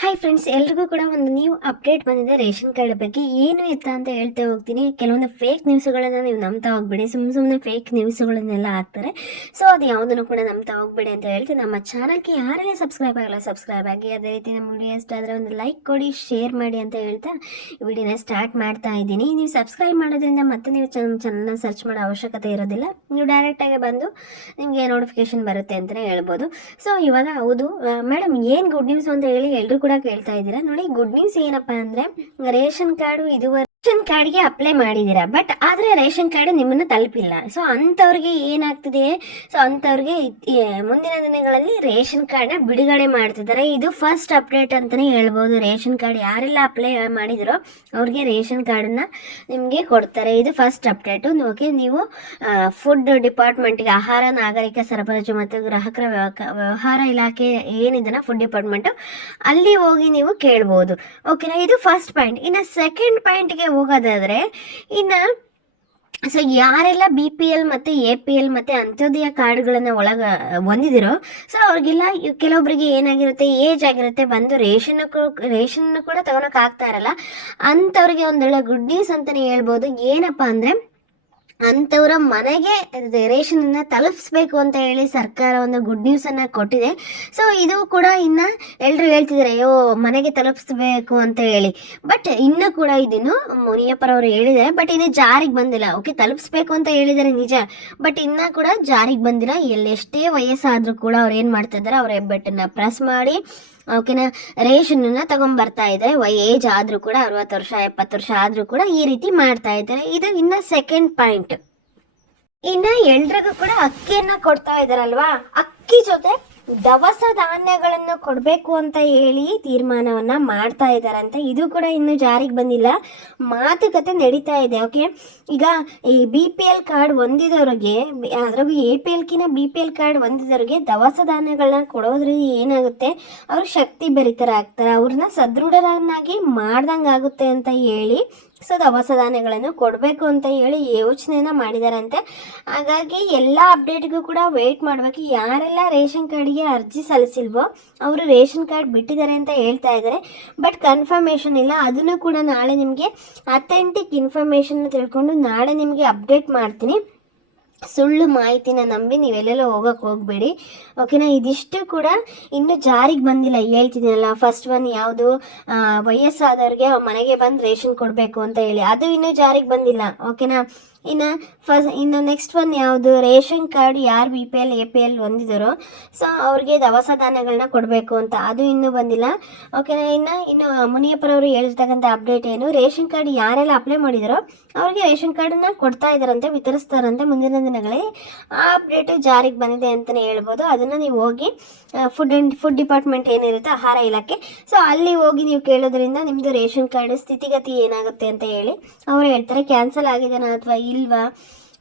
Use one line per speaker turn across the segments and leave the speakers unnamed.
Hi friends ಎಲ್ರಿಗೂ ಕೂಡ ಒಂದು ನ್ಯೂ ಅಪ್ಡೇಟ್ ಬಂದಿದೆ ರೇಷನ್ ಕಾರ್ಡ್ ಬಗ್ಗೆ. ಏನು ಇತ್ತ ಅಂತ ಹೇಳ್ತಾ ಹೋಗ್ತೀನಿ. ಕೆಲವೊಂದು ಫೇಕ್ ನ್ಯೂಸ್ಗಳನ್ನು ನೀವು ನಂಬ್ತಾ ಹೋಗ್ಬೇಡಿ. ಸುಮ್ಮ ಸುಮ್ಮನೆ ಫೇಕ್ ನ್ಯೂಸ್ಗಳನ್ನೆಲ್ಲ ಹಾಕ್ತಾರೆ. ಸೊ ಅದು ಯಾವುದನ್ನು ಕೂಡ ನಂಬ್ತಾ ಹೋಗ್ಬೇಡಿ ಅಂತ ಹೇಳ್ತೀನಿ ನಮ್ಮ ಚಾನಲ್ಗೆ ಯಾರೆಲ್ಲ ಸಬ್ಸ್ಕ್ರೈಬ್ ಆಗಲ್ಲ ಸಬ್ಸ್ಕ್ರೈಬ್ ಆಗಿ, ಅದೇ ರೀತಿ ನಮ್ಮ ವಿಡಿಯೋ ಇಷ್ಟ ಒಂದು ಲೈಕ್ ಕೊಡಿ ಶೇರ್ ಮಾಡಿ ಅಂತ ಹೇಳ್ತಾ ವಿಡಿಯೋನ ಸ್ಟಾರ್ಟ್ ಮಾಡ್ತಾ ಇದ್ದೀನಿ. ನೀವು ಸಬ್ಸ್ಕ್ರೈಬ್ ಮಾಡೋದ್ರಿಂದ ಮತ್ತೆ ನೀವು ನಮ್ಮ ಚಾನಲ್ನ ಸರ್ಚ್ ಮಾಡೋ ಅವಶ್ಯಕತೆ ಇರೋದಿಲ್ಲ. ನೀವು ಡೈರೆಕ್ಟಾಗಿ ಬಂದು ನಿಮಗೆ ನೋಟಿಫಿಕೇಶನ್ ಬರುತ್ತೆ ಅಂತಲೇ ಹೇಳ್ಬೋದು. ಸೊ ಇವಾಗ ಹೌದು. ಮೇಡಮ್ ಏನು ಗುಡ್ ನ್ಯೂಸ್ ಅಂತ ಹೇಳಿ ಎಲ್ಲರೂ ಕೂಡ ಕೇಳ್ತಾ ಇದ್ದೀರಾ. ನೋಡಿ ಗುಡ್ ನ್ಯೂಸ್ ಏನಪ್ಪ ಅಂದರೆ ರೇಷನ್ ಕಾರ್ಡು ಇದುವರೆ ರೇಷನ್ ಕಾರ್ಡ್ಗೆ ಅಪ್ಲೈ ಮಾಡಿದ್ದೀರಾ? ಬಟ್ ಆದರೆ ರೇಷನ್ ಕಾರ್ಡ್ ನಿಮ್ಮನ್ನು ತಲುಪಿಲ್ಲ. ಸೊ ಅಂಥವ್ರಿಗೆ ಏನಾಗ್ತಿದೆ? ಸೊ ಅಂಥವ್ರಿಗೆ ಮುಂದಿನ ದಿನಗಳಲ್ಲಿ ರೇಷನ್ ಕಾರ್ಡ್ನ ಬಿಡುಗಡೆ ಮಾಡ್ತಿದ್ದಾರೆ. ಇದು ಫಸ್ಟ್ ಅಪ್ಡೇಟ್ ಅಂತಲೇ ಹೇಳ್ಬೋದು. ರೇಷನ್ ಕಾರ್ಡ್ ಯಾರೆಲ್ಲ ಅಪ್ಲೈ ಮಾಡಿದ್ರೋ ಅವ್ರಿಗೆ ರೇಷನ್ ಕಾರ್ಡನ್ನ ನಿಮಗೆ ಕೊಡ್ತಾರೆ. ಇದು ಫಸ್ಟ್ ಅಪ್ಡೇಟು ಓಕೆ ನೀವು ಫುಡ್ ಡಿಪಾರ್ಟ್ಮೆಂಟ್ಗೆ ಆಹಾರ, ನಾಗರಿಕ ಸರಬರಾಜು ಮತ್ತು ಗ್ರಾಹಕರ ವ್ಯವಹಾರ ಇಲಾಖೆ ಏನಿದೆನ ಫುಡ್ ಡಿಪಾರ್ಟ್ಮೆಂಟು ಅಲ್ಲಿ ಹೋಗಿ ನೀವು ಕೇಳ್ಬೋದು. ಓಕೆನಾ ಇದು ಫಸ್ಟ್ ಪಾಯಿಂಟ್ ಇನ್ನು ಸೆಕೆಂಡ್ ಪಾಯಿಂಟ್ಗೆ ಹೋಗೋದಾದರೆ, ಇನ್ನು ಸೊ ಯಾರೆಲ್ಲ ಬಿ ಪಿ ಎಲ್ ಮತ್ತು ಎ ಪಿ ಎಲ್ ಮತ್ತು ಅಂತ್ಯೋದಯ ಕಾರ್ಡ್ಗಳನ್ನು ಒಳಗ ಹೊಂದಿದಿರೋ ಸೊ ಅವ್ರಿಗೆಲ್ಲ ಕೆಲವೊಬ್ಬರಿಗೆ ಏನಾಗಿರುತ್ತೆ, ಏಜ್ ಆಗಿರುತ್ತೆ, ಬಂದು ರೇಷನ್ ರೇಷನ್ ಕೂಡ ತಗೊಳಕ್ ಆಗ್ತಾ ಇರಲ್ಲ. ಅಂಥವ್ರಿಗೆ ಒಂದೊಳ್ಳೆ ಗುಡ್ ನ್ಯೂಸ್ ಅಂತಲೇ ಹೇಳ್ಬೋದು. ಏನಪ್ಪ ಅಂದರೆ ಅಂಥವ್ರ ಮನೆಗೆ ರೇಷನನ್ನು ತಲುಪಿಸ್ಬೇಕು ಅಂತ ಹೇಳಿ ಸರ್ಕಾರ ಒಂದು ಗುಡ್ ನ್ಯೂಸನ್ನು ಕೊಟ್ಟಿದೆ. ಸೊ ಇದು ಕೂಡ ಇನ್ನು ಎಲ್ಲರೂ ಹೇಳ್ತಿದ್ದಾರೆ ಅಯ್ಯೋ, ಮನೆಗೆ ತಲುಪಿಸ್ಬೇಕು ಅಂತ ಹೇಳಿ. ಬಟ್ ಇನ್ನೂ ಕೂಡ ಇದನ್ನು ಮುನಿಯಪ್ಪರವರು ಹೇಳಿದ್ದಾರೆ ಬಟ್ ಇದು ಜಾರಿಗೆ ಬಂದಿಲ್ಲ. ಓಕೆ ತಲುಪಿಸ್ಬೇಕು ಅಂತ ಹೇಳಿದ್ದಾರೆ ನಿಜ ಬಟ್ ಇನ್ನೂ ಕೂಡ ಜಾರಿಗೆ ಬಂದಿಲ್ಲ. ಎಲ್ಲೆಷ್ಟೇ ವಯಸ್ಸಾದರೂ ಕೂಡ ಅವ್ರು ಏನು ಮಾಡ್ತಿದ್ದಾರೆ ಅವ್ರ ಹೆಬ್ಬೆಟ್ಟನ್ನು ಪ್ರೆಸ್ ಮಾಡಿ ಓಕೆನಾ ರೇಷನನ್ನು ತಗೊಂಬರ್ತಾ ಇದ್ದಾರೆ ವೈ ಏಜ್ ಆದರೂ ಕೂಡ ಅರವತ್ತು ವರ್ಷ, ಎಪ್ಪತ್ತು ವರ್ಷ ಆದರೂ ಕೂಡ ಈ ರೀತಿ ಮಾಡ್ತಾ ಇದ್ದಾರೆ ಇದು ಇನ್ನು ಸೆಕೆಂಡ್ ಪಾಯಿಂಟ್ ಇನ್ನು ಎಲ್ರಿಗೂ ಕೂಡ ಅಕ್ಕಿಯನ್ನ ಕೊಡ್ತಾ ಇದ್ದಾರಲ್ವಾ ಅಕ್ಕಿ ಜೊತೆ ದವಸ ಧಾನ್ಯಗಳನ್ನು ಕೊಡಬೇಕು ಅಂತ ಹೇಳಿ ತೀರ್ಮಾನವನ್ನ ಮಾಡ್ತಾ ಇದ್ದಾರಂತೆ. ಇದು ಕೂಡ ಇನ್ನು ಜಾರಿಗೆ ಬಂದಿಲ್ಲ. ಮಾತುಕತೆ ನಡೀತಾ ಇದೆ ಓಕೆ ಈಗ ಈ ಬಿ ಪಿ ಎಲ್ ಕಾರ್ಡ್ ಹೊಂದಿದವ್ರಿಗೆ, ಅದ್ರಾಗೂ ಎ ಪಿ ಎಲ್ಕಿನ ಬಿ ಪಿ ಎಲ್ ಕಾರ್ಡ್ ಹೊಂದಿದವ್ರಿಗೆ ದವಸ ಧಾನ್ಯಗಳನ್ನ ಕೊಡೋದ್ರಿಂದ ಏನಾಗುತ್ತೆ? ಅವ್ರ ಶಕ್ತಿ ಬೆರಿತರ ಆಗ್ತಾರೆ ಅವ್ರನ್ನ ಸದೃಢರನ್ನಾಗಿ ಮಾಡ್ದಂಗೆ ಆಗುತ್ತೆ ಅಂತ ಹೇಳಿ ಸೊ ದವಸ ಧಾನ್ಯಗಳನ್ನು ಕೊಡಬೇಕು ಅಂತ ಹೇಳಿ ಯೋಚನೆನ ಮಾಡಿದಾರಂತೆ. ಹಾಗಾಗಿ ಎಲ್ಲ ಅಪ್ಡೇಟ್ಗೂ ಕೂಡ ವೆಯ್ಟ್ ಮಾಡಬೇಕು. ಯಾರೆಲ್ಲ ರೇಷನ್ ಕಾರ್ಡ್ಗೆ ಅರ್ಜಿ ಸಲ್ಲಿಸಿಲ್ವೋ ಅವರು ರೇಷನ್ ಕಾರ್ಡ್ ಬಿಟ್ಟಿದ್ದಾರೆ ಅಂತ ಹೇಳ್ತಾ ಇದ್ದಾರೆ. ಬಟ್ ಕನ್ಫರ್ಮೇಷನ್ ಇಲ್ಲ. ಅದನ್ನು ಕೂಡ ನಾಳೆ ನಿಮಗೆ ಅಥೆಂಟಿಕ್ ಇನ್ಫಾರ್ಮೇಷನ್ ತಿಳ್ಕೊಂಡು ನಾಳೆ ನಿಮಗೆ ಅಪ್ಡೇಟ್ ಮಾಡ್ತೀನಿ. ಸುಳ್ಳು ಮಾಹಿತಿನ ನಂಬಿ ನೀವೆಲ್ಲೆಲ್ಲೋ ಹೋಗಕ್ಕೆ ಹೋಗಬೇಡಿ. ಓಕೆನಾ ಇದಿಷ್ಟು ಕೂಡ ಇನ್ನೂ ಜಾರಿಗೆ ಬಂದಿಲ್ಲ. ಹೇಳ್ತಿದ್ದೀನಲ್ಲ ಫಸ್ಟ್ ಒನ್ ಯಾವುದು? ವಯಸ್ಸಾದವ್ರಿಗೆ ಮನೆಗೆ ಬಂದು ರೇಷನ್ ಕೊಡಬೇಕು ಅಂತ ಹೇಳಿ. ಅದು ಇನ್ನೂ ಜಾರಿಗೆ ಬಂದಿಲ್ಲ. ಓಕೆನಾ ಇನ್ನು ಫಸ್ಟ್ ಇನ್ನು ನೆಕ್ಸ್ಟ್ ಒನ್ ಯಾವುದು? ರೇಷನ್ ಕಾರ್ಡ್ ಯಾರು B P L A P L ಹೊಂದಿದಾರೋ so ಅವ್ರಿಗೆ ದವಸ ಧಾನ್ಯಗಳನ್ನ ಕೊಡಬೇಕು ಅಂತ. ಅದು ಇನ್ನೂ ಬಂದಿಲ್ಲ. ಓಕೆನಾ ಇನ್ನು ಇನ್ನು ಮುನಿಯಪ್ಪರವರು ಹೇಳಿರ್ತಕ್ಕಂಥ ಅಪ್ಡೇಟ್ ಏನು, ರೇಷನ್ ಕಾರ್ಡ್ ಯಾರೆಲ್ಲ ಅಪ್ಲೈ ಮಾಡಿದರೋ, ಅವ್ರಿಗೆ ರೇಷನ್ ಕಾರ್ಡನ್ನ ಕೊಡ್ತಾ ಇದ್ದಾರಂತೆ ವಿತರಿಸ್ತಾರಂತೆ ಮುಂದಿನ ದಿನಗಳಲ್ಲಿ. ಆ ಅಪ್ಡೇಟು ಜಾರಿಗೆ ಬಂದಿದೆ ಅಂತಲೇ ಹೇಳ್ಬೋದು. ಅದನ್ನು ನೀವು ಹೋಗಿ ಫುಡ್ ಅಂಡ್ ಫುಡ್ ಡಿಪಾರ್ಟ್ಮೆಂಟ್ ಏನಿರುತ್ತೆ ಆಹಾರ ಇಲಾಖೆ ಸೊ ಅಲ್ಲಿ ಹೋಗಿ ನೀವು ಕೇಳೋದ್ರಿಂದ ನಿಮ್ಮದು ರೇಷನ್ ಕಾರ್ಡ್ ಸ್ಥಿತಿಗತಿ ಏನಾಗುತ್ತೆ ಅಂತ ಹೇಳಿ ಅವರು ಹೇಳ್ತಾರೆ. ಕ್ಯಾನ್ಸಲ್ ಆಗಿದೆನಾ ಅಥವಾ ಇಲ್ವಾ?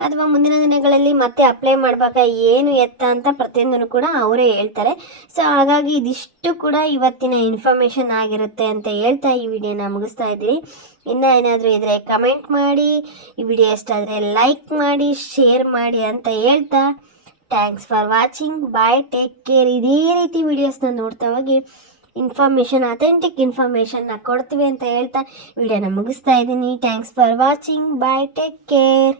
ಅಥವಾ ಮುಂದಿನ ದಿನಗಳಲ್ಲಿ ಮತ್ತೆ ಅಪ್ಲೈ ಮಾಡಬೇಕಾ? ಏನು ಎತ್ತ ಅಂತ ಪ್ರತಿಯೊಂದನ್ನು ಕೂಡ ಅವರೇ ಹೇಳ್ತಾರೆ. ಸೊ ಹಾಗಾಗಿ ಇದಿಷ್ಟು ಕೂಡ ಇವತ್ತಿನ ಇನ್ಫಾರ್ಮೇಷನ್ ಆಗಿರುತ್ತೆ ಅಂತ ಹೇಳ್ತಾ ಈ ವಿಡಿಯೋನ ಮುಗಿಸ್ತಾ ಇದ್ದೀನಿ. ಇನ್ನೂ ಏನಾದರೂ ಇದ್ದರೆ ಕಮೆಂಟ್ ಮಾಡಿ, ಈ ವಿಡಿಯೋ ಎಷ್ಟಾದರೆ ಲೈಕ್ ಮಾಡಿ ಶೇರ್ ಮಾಡಿ ಅಂತ ಹೇಳ್ತಾ. Thanks for watching bye take care ಇದೇ ರೀತಿ ವಿಡಿಯೋಸ್ನ ನೋಡ್ತಾ ಹೋಗಿ. ಇನ್ಫಾರ್ಮೇಷನ್ ಅಥೆಂಟಿಕ್ ಇನ್ಫಾರ್ಮೇಷನ್ನ ಕೊಡ್ತೀವಿ ಅಂತ ಹೇಳ್ತಾ, ವಿಡಿಯೋನ ಮುಗಿಸ್ತಾ ಇದ್ದೀನಿ. Thanks for watching bye take care